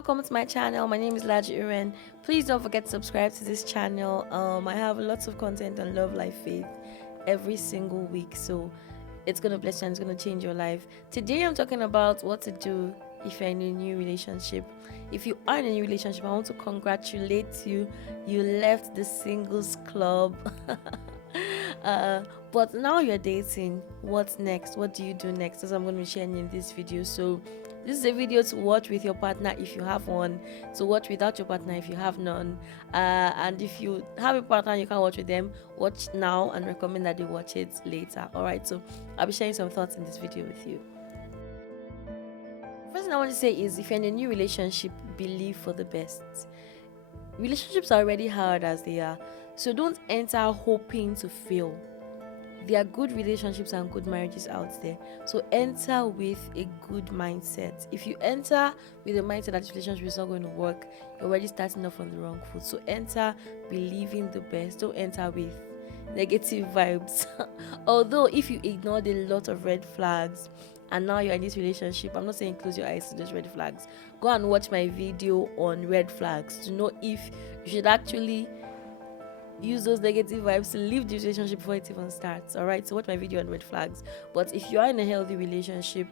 welcome to my channel. My name is Laji Uren. Please don't forget to subscribe to this channel. I have lots of content on love, life, faith every single week, so it's gonna bless you and it's gonna change your life. Today I'm talking about what to do if you're in a new relationship. If you are in a new relationship, I want to congratulate you. You left the singles club. But now you're dating. What's next? What do you do next? That's what I'm going to be sharing in this video. So this is a video to watch with your partner if you have one, to watch without your partner if you have none, and if you have a partner and you can't watch with them, watch now and recommend that they watch it later. All right, so I'll be sharing some thoughts in this video with you. First thing I want to say is, if you're in a new relationship, believe for the best. Relationships are already hard as they are, so don't enter hoping to fail. There are good relationships and good marriages out there, so enter with a good mindset. If you enter with the mindset that this relationship is not going to work, you're already starting off on the wrong foot. So enter believing the best. Don't enter with negative vibes. Although if you ignored a lot of red flags and now you're in this relationship, I'm not saying close your eyes to those red flags. Go and watch my video on red flags to know if you should actually use those negative vibes to leave the relationship before it even starts. All right, so watch my video on red flags. But if you are in a healthy relationship,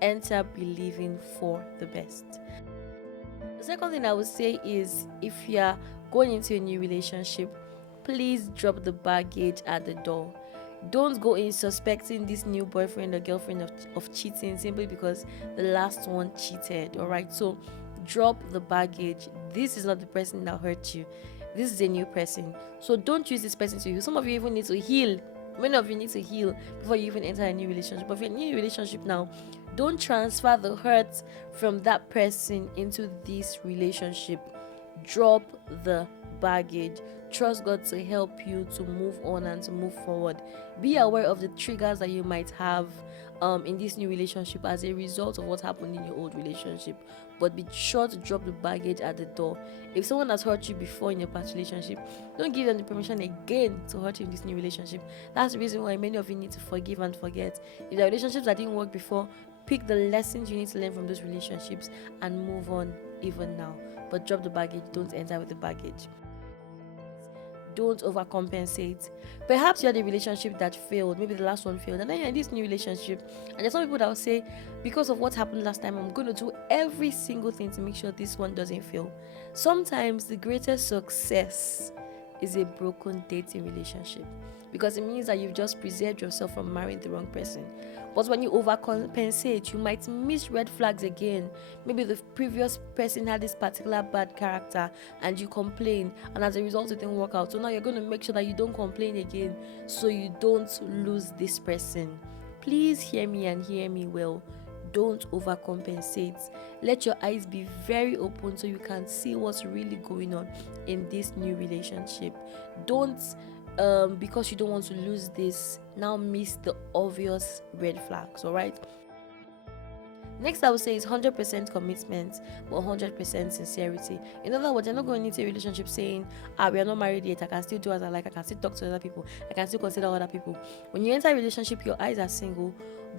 enter believing for the best. The second thing I would say is, if you're going into a new relationship, please drop the baggage at the door. Don't go in suspecting this new boyfriend or girlfriend of cheating simply because the last one cheated. All right, so drop the baggage. This is not the person that hurt you. This is a new person, so don't use this person to heal. Some of you even need to heal. Many of you need to heal before you even enter a new relationship. But if you're in a new relationship now, don't transfer the hurt from that person into this relationship. Drop the baggage. Trust God to help you to move on and to move forward. Be aware of the triggers that you might have in this new relationship as a result of what happened in your old relationship, but be sure to drop the baggage at the door. If someone has hurt you before in your past relationship, don't give them the permission again to hurt you in this new relationship. That's the reason why many of you need to forgive and forget. If there are relationships that didn't work before, pick the lessons you need to learn from those relationships and move on even now. But drop the baggage. Don't enter with the baggage. Don't overcompensate. Perhaps you had a relationship that failed, maybe the last one failed, and then you're in this new relationship, and there's some people that will say, because of what happened last time, I'm going to do every single thing to make sure this one doesn't fail. Sometimes the greatest success is a broken dating relationship, because it means that you've just preserved yourself from marrying the wrong person. But when you overcompensate, you might miss red flags again. Maybe the previous person had this particular bad character and you complain, and as a result it didn't work out. So now you're going to make sure that you don't complain again, so you don't lose this person. Please hear me and hear me well. Don't overcompensate. Let your eyes be very open so you can see what's really going on in this new relationship. Don't because you don't want to lose this, now miss the obvious red flags. All right, next I would say is 100% commitment but 100% sincerity. In other words, you're not going into a relationship saying, we are not married yet, I can still do as I like, I can still talk to other people, I can still consider other people. When you enter a relationship, your eyes are single,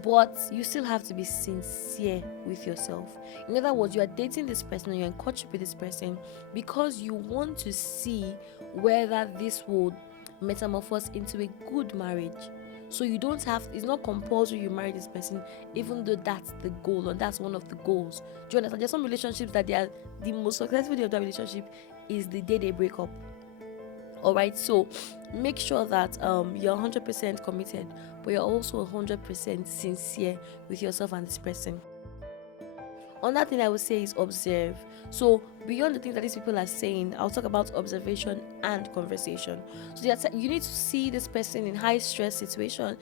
but you still have to be sincere with yourself. In other words, you are dating this person and you're in courtship with this person because you want to see whether this would metamorphose into a good marriage. So you don't have, it's not compulsory you marry this person, even though that's the goal, or that's one of the goals. Do you understand? There's some relationships that they are, the most successful day of that relationship is the day they break up. All right, so make sure that you're 100% committed, but you're also 100% sincere with yourself and this person. Another thing I would say is observe. So beyond the things that these people are saying, I'll talk about observation and conversation. So you need to see this person in high stress situations,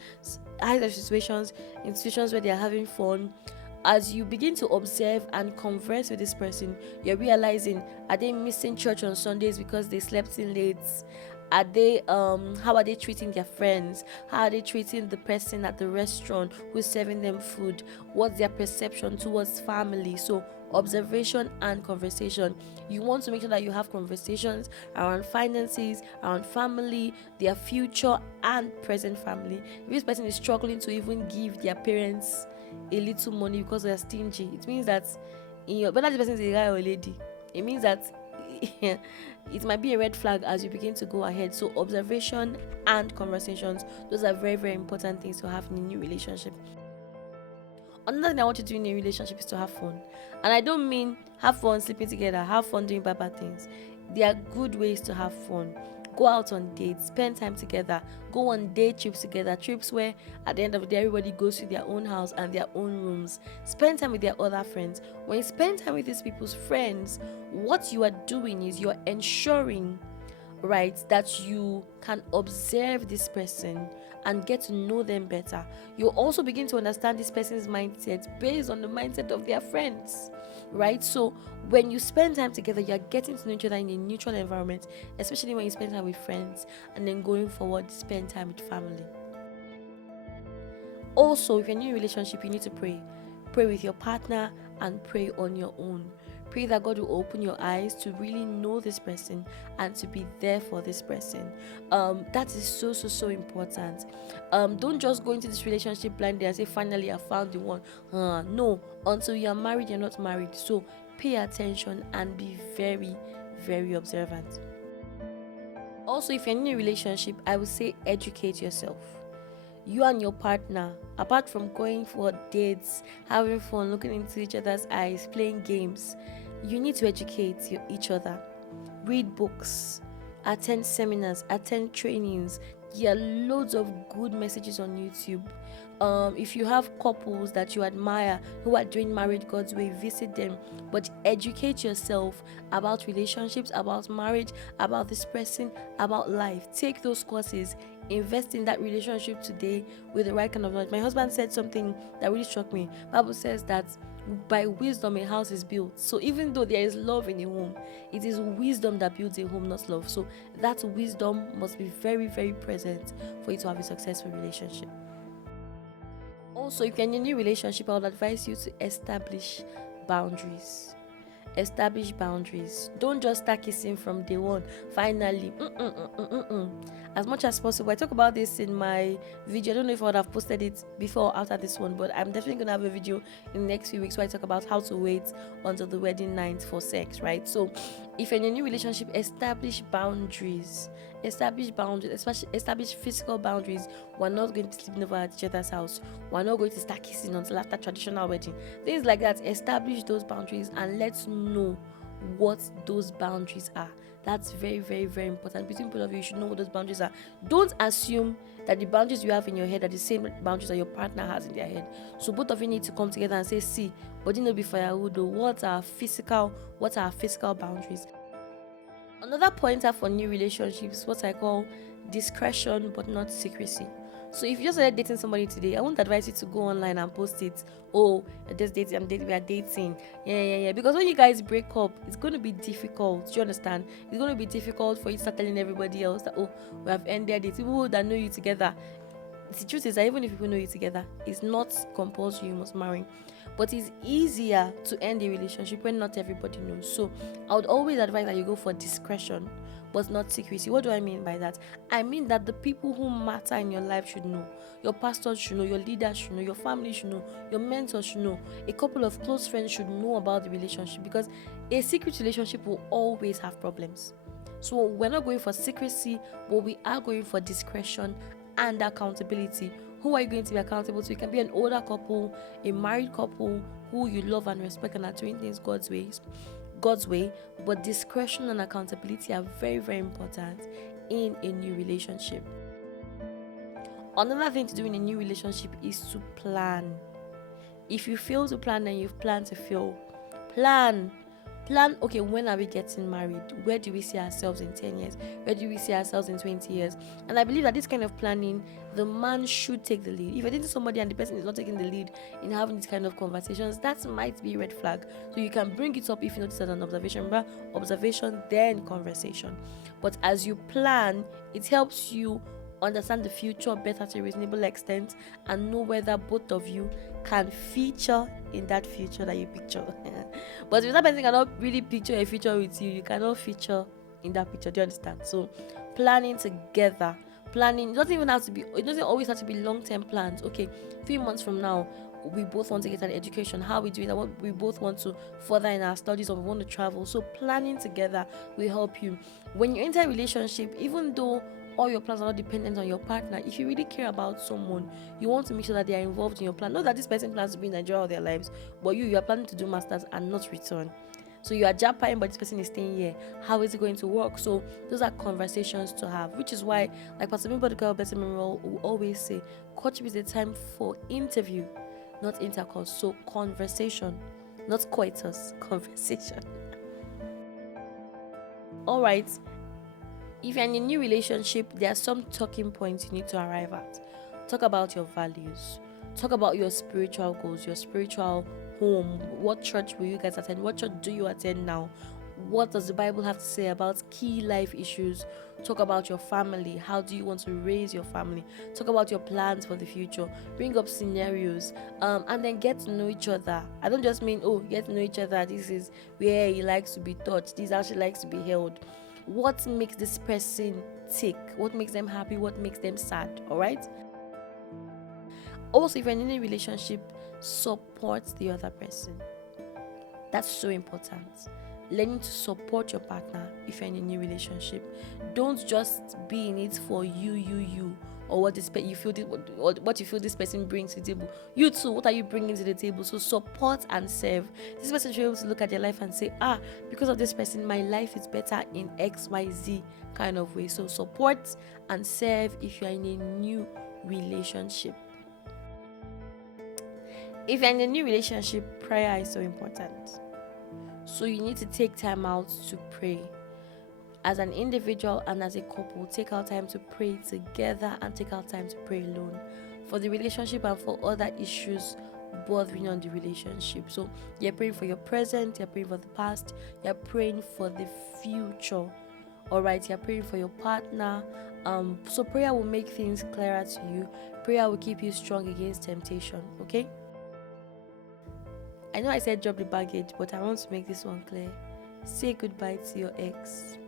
in situations where they are having fun. As you begin to observe and converse with this person, you're realizing, are they missing church on Sundays because they slept in late? Are they how are they treating their friends? How are they treating the person at the restaurant who's serving them food? What's their perception towards family? So observation and conversation. You want to make sure that you have conversations around finances, around family, their future and present family. If this person is struggling to even give their parents a little money because they're stingy, it means that in your, whether this person is a guy or a lady, it means that it might be a red flag as you begin to go ahead. So observation and conversations, those are very, very important things to have in a new relationship. Another thing I want you to do in a relationship is to have fun. And I don't mean have fun sleeping together, have fun doing bad things. There are good ways to have fun. Go out on dates, spend time together, go on day trips together, trips where at the end of the day everybody goes to their own house and their own rooms. Spend time with their other friends. When you spend time with these people's friends, what you are doing is you're ensuring, right, that you can observe this person and get to know them better. You also begin to understand this person's mindset based on the mindset of their friends, right? So when you spend time together, you're getting to know each other in a neutral environment, especially when you spend time with friends, and then going forward, spend time with family. Also, if you're in a new relationship, you need to pray. Pray with your partner and pray on your own. Pray that God will open your eyes to really know this person and to be there for this person. That is so important. Don't just go into this relationship blindly and say, finally I found the one. No, until you are married, you're not married. So pay attention and be very, very observant. Also, if you're in a relationship, I would say educate yourself. You and your partner, apart from going for dates, having fun, looking into each other's eyes, playing games, you need to educate each other. Read books, attend seminars, attend trainings. There are loads of good messages on YouTube. If you have couples that you admire who are doing marriage God's way, visit them. But educate yourself about relationships, about marriage, about this person, about life. Take those courses. Invest in that relationship today with the right kind of knowledge. My husband said something that really struck me. Bible says that by wisdom a house is built. So even though there is love in a home, it is wisdom that builds a home, not love. So that wisdom must be very, very present for you to have a successful relationship. Also, if you're in a new relationship, I would advise you to establish boundaries. Establish boundaries. Don't just start kissing from day one. Finally, as much as possible. I talk about this in my video. I don't know if I would have posted it before or after this one, but I'm definitely going to have a video in the next few weeks where I talk about how to wait until the wedding night for sex, right? So if you're in a new relationship, establish boundaries. Establish boundaries, especially establish physical boundaries. We're not going to be sleeping over at each other's house. We're not going to start kissing until after traditional wedding. Things like that. Establish those boundaries and let's know what those boundaries are. That's very, very, very important. Between both of you, you should know what those boundaries are. Don't assume that the boundaries you have in your head are the same boundaries that your partner has in their head. So both of you need to come together and say, see, but you know, be firewood, what are physical boundaries? Another pointer for new relationships, what I call discretion but not secrecy. So if you just started dating somebody today, I won't advise you to go online and post it. Oh, just dating, we are dating. Yeah. Because when you guys break up, it's going to be difficult. Do you understand? It's going to be difficult for you to start telling everybody else that, oh, we have ended it. People that know you together. The truth is that even if people know you together, it's not compulsory you must marry. But it's easier to end a relationship when not everybody knows. So I would always advise that you go for discretion but not secrecy. What do I mean by that? I mean that the people who matter in your life should know. Your pastors should know, your leaders should know, your family should know, your mentors should know. A couple of close friends should know about the relationship, because a secret relationship will always have problems. So we're not going for secrecy, but we are going for discretion and accountability. Who are you going to be accountable to? It can be an older couple, a married couple who you love and respect and are doing things God's way, but discretion and accountability are very, very important in a new relationship. Another thing to do in a new relationship is to plan. If you fail to plan, then you've planned to fail. Plan, okay, when are we getting married? Where do we see ourselves in 10 years? Where do we see ourselves in 20 years? And I believe that this kind of planning, the man should take the lead. If you're dating somebody and the person is not taking the lead in having these kind of conversations, that might be a red flag. So you can bring it up if you notice as an observation. Remember, observation, then conversation. But as you plan, it helps you understand the future better to a reasonable extent and know whether both of you can feature in that future that you picture. But if that person cannot really picture a future with you, you cannot feature in that picture. Do you understand? So planning together. Planning, it doesn't always have to be long-term plans. Okay, 3 months from now, we both want to get an education, how we do it, what we both want to further in our studies, or we want to travel. So planning together will help you. When you enter a relationship, even though all your plans are not dependent on your partner, if you really care about someone, you want to make sure that they are involved in your plan. Not that this person plans to be in Nigeria all their lives, but you are planning to do masters and not return. So you are japping, but this person is staying here. How is it going to work? So those are conversations to have, which is why, like Pastor Bimbo Better Memorial will always say, courtship is a time for interview, not intercourse. So conversation, not coitus, conversation. All right. If you're in a new relationship, there are some talking points you need to arrive at. Talk about your values. Talk about your spiritual goals, your spiritual home. What church will you guys attend? What church do you attend now? What does the Bible have to say about key life issues? Talk about your family. How do you want to raise your family? Talk about your plans for the future. Bring up scenarios, and then get to know each other. I don't just mean, get to know each other. This is where he likes to be touched. This is how she likes to be held. What makes this person tick? What makes them happy? What makes them sad? All right? Also, if you're in a relationship, support the other person. That's so important. Learning to support your partner if you're in a new relationship. Don't just be in it for you, or what you feel this person brings to the table. You too, what are you bringing to the table? So support and serve. This person should be able to look at their life and say, because of this person, my life is better in XYZ kind of way. So support and serve if you're in a new relationship. If you're in a new relationship, prayer is so important. So you need to take time out to pray. As an individual and as a couple, take out time to pray together and take out time to pray alone for the relationship and for other issues bothering on the relationship. So you're praying for your present, you're praying for the past, you're praying for the future. Alright, you're praying for your partner. So prayer will make things clearer to you. Prayer will keep you strong against temptation. Okay? I know I said drop the baggage, but I want to make this one clear. Say goodbye to your ex.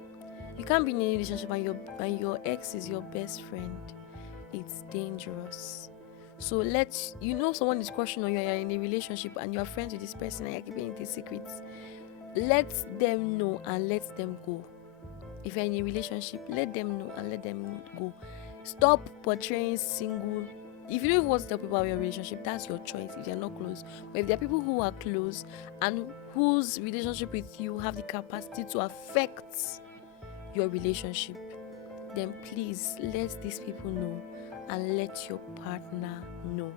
You can't be in a relationship and your ex is your best friend. It's dangerous. So someone is crushing on you and you're in a relationship and you're friends with this person and you're keeping it a secret. Let them know and let them go. If you're in a relationship, let them know and let them go. Stop portraying single. If you don't want to tell people about your relationship, that's your choice if they're not close. But if there are people who are close and whose relationship with you have the capacity to affect your relationship, then please let these people know and let your partner know.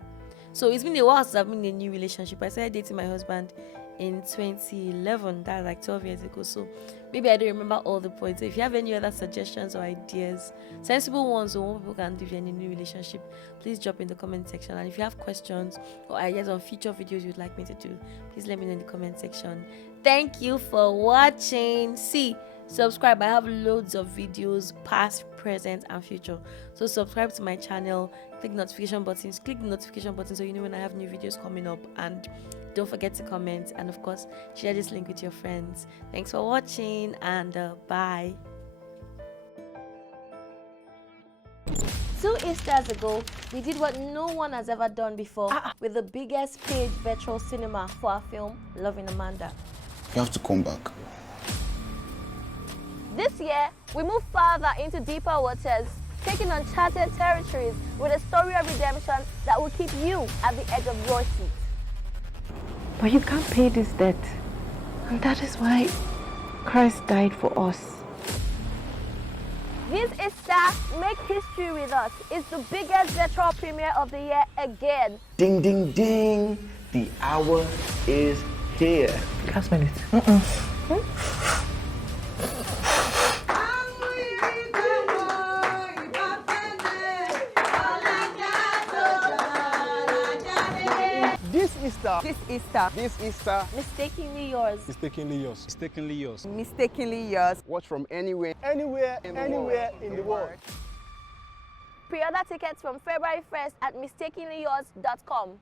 So it's been a while since I've been in a new relationship. I started dating my husband in 2011. That's like 12 years ago. So maybe I don't remember all the points. So if you have any other suggestions or ideas, sensible ones or what people can do if you're in a new relationship, please drop in the comment section. And if you have questions or ideas on future videos you'd like me to do, please let me know in the comment section. Thank you for watching. Subscribe. I have loads of videos, past, present, and future. So subscribe to my channel, click the notification button so you know when I have new videos coming up, and don't forget to comment, and of course share this link with your friends. Thanks for watching, and bye. 2 Easters ago, we did what no one has ever done before with the biggest paid virtual cinema for our film, Loving Amanda. You have to come back. This year, we move farther into deeper waters, taking uncharted territories with a story of redemption that will keep you at the edge of your seat. But you can't pay this debt. And that is why Christ died for us. This Easter, make history with us. It's the biggest virtual premiere of the year again. Ding, ding, ding. The hour is here. Last minute. This Easter. Mistakenly yours. Mistakenly yours. Watch from anywhere in the world. Pre-order tickets from February 1st at mistakenlyyours.com.